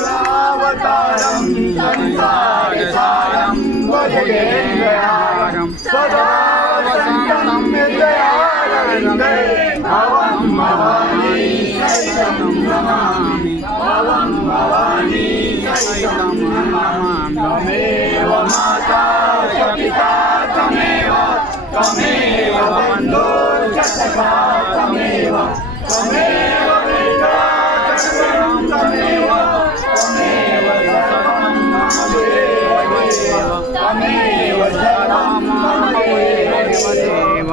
करुणावतारं संसारसारं भुजगेन्द्रहारं सदा वसन्तं हृदयारविन्दे भवं भवानी सहितं नमामि भवं भवानी सहितं नमामि त्वमेव माता च पिता त्वमेव त्वमेव बन्धुश्च सखा त्वमेव त्वमेव पिता त्वमेव त्वमेव सर्वं मम देव त्वमेव सर्वं मम देव।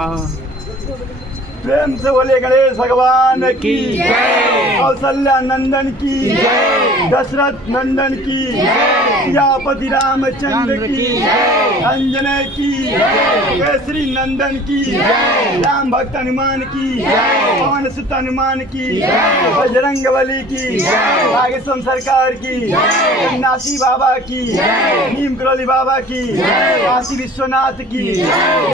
प्रेम से बोले गणेश भगवान की जय, कौशल्या नंदन की जय, दशरथ नंदन की जय, सियापति रामचंद्र की जय, अंजने की जय, केसरी नंदन की जय, राम भक्त हनुमान की जय, पवन सुत हनुमान की जय, बजरंग बली की जय, भागेश्वर सरकार की जय, सन्यासी बाबा की जय, नीम करोली बाबा की जय, काशी विश्वनाथ की जय।